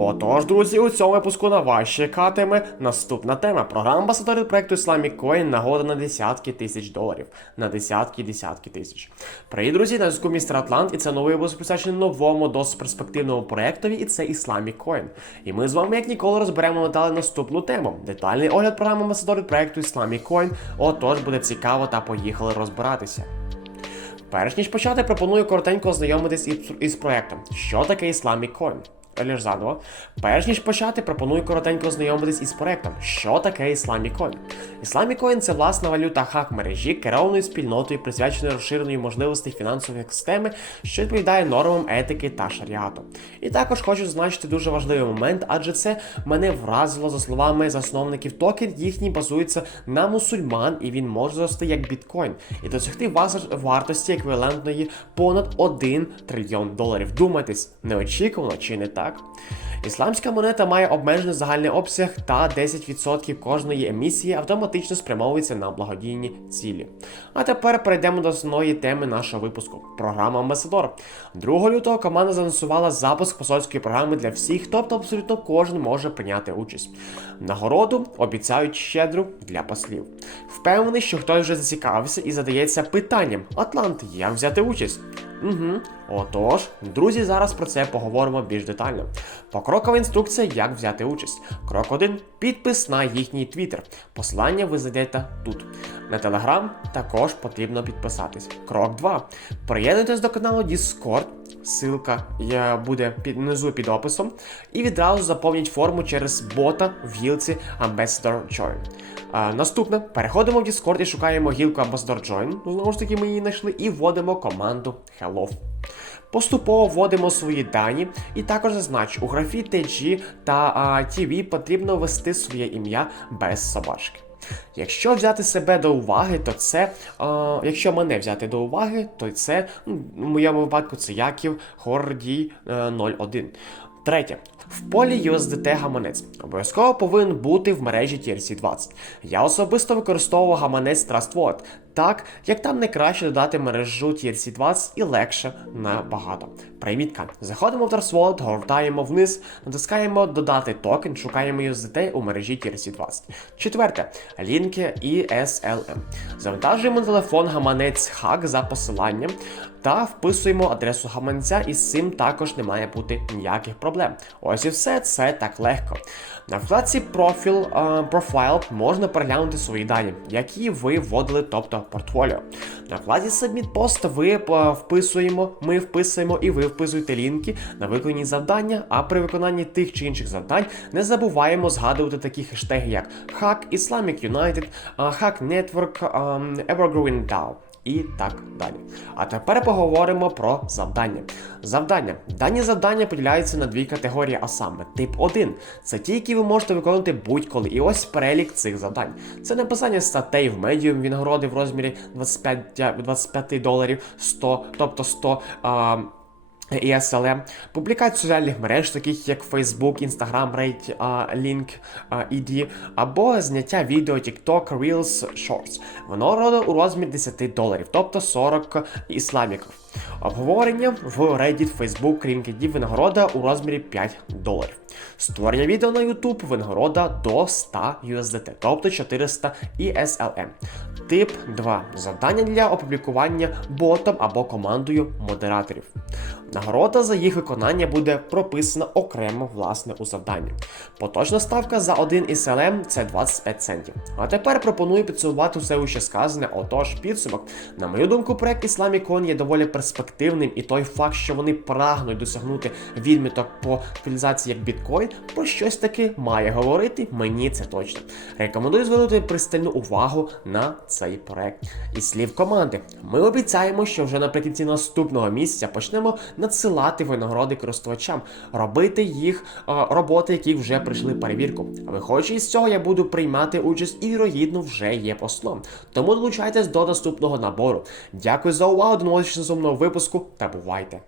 Отож, друзі, у цьому випуску на вас чекатиме наступна тема. Програма амбасадорів проекту Islamic Coin нагода на десятки тисяч доларів. На десятки десятки тисяч. Привіт, друзі, на зв'язку містер Атлант, і це новий випуск присвячений новому досить перспективному проектові, і це Islamic Coin. І ми з вами, як ніколи, розберемо надалі наступну тему. Детальний огляд програми амбасадорів проекту Islamic Coin. Отож, буде цікаво та поїхали розбиратися. Перш ніж почати, пропоную коротенько ознайомитись із, із проектом. Що таке Islamic Coin? Лиш заново. Перш ніж почати, пропоную коротенько ознайомитись із проектом. Що таке Coin? Islamic Coin – це власна валюта хак мережі, керованої спільнотою, присвяченою розширенню можливостей фінансової системи, що відповідає нормам етики та шаріату. І також хочу зазначити дуже важливий момент, адже це мене вразило за словами засновників токен, їхній базується на мусульман, і він може зрости як біткоін і досягти ваз- вартості еквівалентної понад 1 трильйон доларів. Думайтесь, неочікувано чи не так? Ісламська монета має обмежений загальний обсяг та 10% кожної емісії автоматично спрямовується на благодійні цілі. А тепер перейдемо до основної теми нашого випуску програма Амбасадор. 2 лютого команда заанонсувала запуск посольської програми для всіх, тобто абсолютно кожен може прийняти участь. Нагороду обіцяють щедру для послів. Впевнений, що хтось вже зацікавився і задається питанням: Атлант, як взяти участь? Угу. Отож, друзі, зараз про це поговоримо більш детально. Покрокова інструкція, як взяти участь. Крок 1. Підпис на їхній твіттер. Посилання ви знайдете тут. На Телеграм також потрібно підписатись. Крок 2. Приєднуйтесь до каналу Discord. Ссылка буде під внизу під описом. І відразу заповніть форму через бота в гілці Ambassador Join. А, наступне, переходимо в Discord і шукаємо гілку Ambassador Join. Знову ж таки, ми її знайшли, і вводимо команду Hello. Поступово вводимо свої дані, і також зазначу, у графі TG та TV потрібно ввести своє ім'я без собачки. Якщо взяти себе до уваги, то це, а, якщо мене взяти до уваги, то це в моєму випадку це Яків Гордій е, 01. Третє. В полі USDT гаманець обов'язково повинен бути в мережі TRC20. Я особисто використовував гаманець Trust Wallet, так як там найкраще додати мережу TRC20 і легше набагато. Примітка. Заходимо в Trust Wallet, гортаємо вниз, натискаємо додати токен, шукаємо USDT у мережі TRC20. Четверте. Лінки ESLM. Завантажуємо на телефон гаманець хак за посиланням та вписуємо адресу гаманця, і з цим також не має бути ніяких проблем. Ось і все, це так легко. На вкладці профіл е, профайл можна переглянути свої дані, які ви вводили, тобто портфоліо. На вкладі Submit Post ви е, вписуємо, ми вписуємо і ви вписуєте лінки на виконані завдання. А при виконанні тих чи інших завдань не забуваємо згадувати такі хештеги, як Hack Islamic United, е, Hack Network, Evergreen DAO і так далі. А тепер поговоримо про завдання. Завдання. Дані завдання поділяються на дві категорії, а саме тип 1 це ті, які ви можете виконати будь-коли. І ось перелік цих завдань. Це написання статей в медіум винагороди в розмірі 25, 25 доларів 100, тобто 100. А, і SLM, публікації соціальних мереж, таких як Facebook, Instagram, а, Link, а, або зняття відео TikTok, Reels, Shorts. Воно роду у розмірі 10 доларів, тобто 40 ісламіків. Обговорення в Reddit, Facebook, LinkedIn винагорода у розмірі 5 доларів. Створення відео на YouTube винагорода до 100 USDT, тобто 400 ESLM. Тип 2. Завдання для опублікування ботом або командою модераторів. Нагорода за їх виконання буде прописана окремо власне у завданні. Поточна ставка за 1 SLM це 25 центів. А тепер пропоную підсумувати все уще сказане. Отож, підсумок. На мою думку, проект Islamic Coin є доволі перспективним, і той факт, що вони прагнуть досягнути відміток по капіталізації як біткоін, про щось таки має говорити. Мені це точно. Рекомендую звернути пристальну увагу на цей проект. І слів команди. Ми обіцяємо, що вже наприкінці наступного місяця почнемо надсилати винагороди користувачам, робити їх е, роботи, які вже пройшли перевірку. Виходячи із цього, я буду приймати участь і вірогідно вже є послом. Тому долучайтесь до наступного набору. Дякую за увагу, до нового випуску та бувайте!